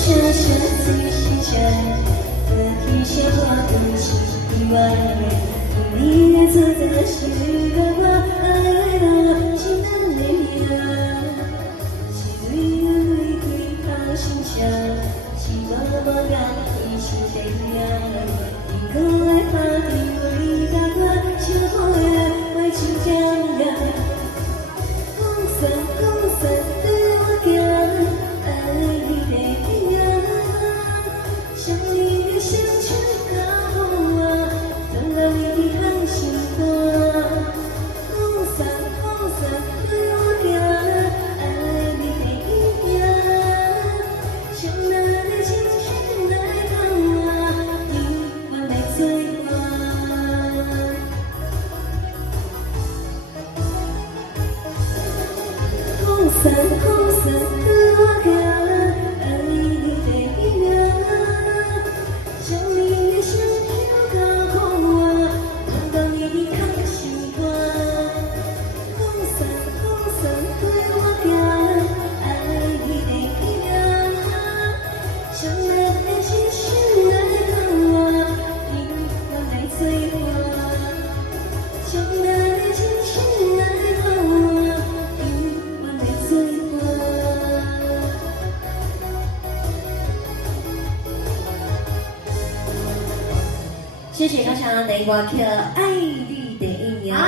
下下最心下，天下我都是意外的，你的做的是我爱的心难的命，是为对他心下，是我眼里是这样，你可爱他的为大我笑好呀，爱情这样，风散风散对我讲。散风散对我讲，爱你的影，将你的心跳交给我，看到你的疼心肝。风散对我讲，爱你的影，将咱的心事来讲我，你我来做我，将咱的心事来讲我。谢谢刚才的歌曲《爱你的阴阳》。